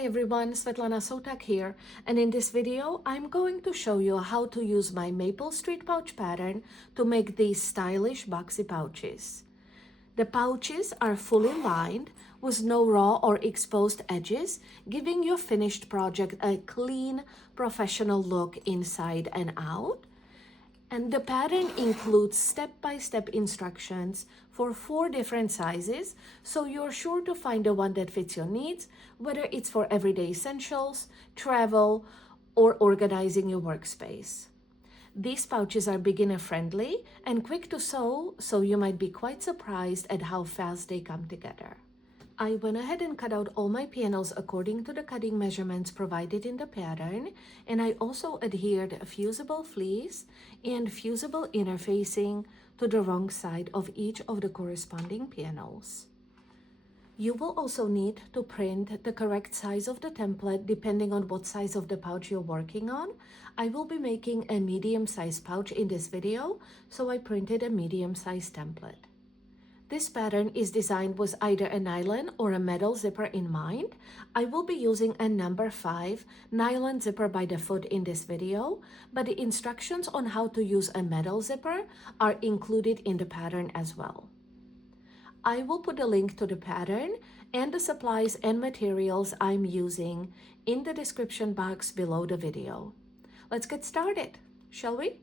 Hi everyone, Svetlana Sotak here, and in this video I'm going to show you how to use my Maple Street pouch pattern to make these stylish boxy pouches. The pouches are fully lined with no raw or exposed edges, giving your finished project a clean, professional look inside and out. And the pattern includes step-by-step instructions for 4 different sizes, so you're sure to find the one that fits your needs, whether it's for everyday essentials, travel, or organizing your workspace. These pouches are beginner-friendly and quick to sew, so you might be quite surprised at how fast they come together. I went ahead and cut out all my panels according to the cutting measurements provided in the pattern, and I also adhered a fusible fleece and fusible interfacing to the wrong side of each of the corresponding panels. You will also need to print the correct size of the template depending on what size of the pouch you're working on. I will be making a medium-sized pouch in this video, so I printed a medium-sized template. This pattern is designed with either a nylon or a metal zipper in mind. I will be using a number 5 nylon zipper by the foot in this video, but the instructions on how to use a metal zipper are included in the pattern as well. I will put a link to the pattern and the supplies and materials I'm using in the description box below the video. Let's get started, shall we?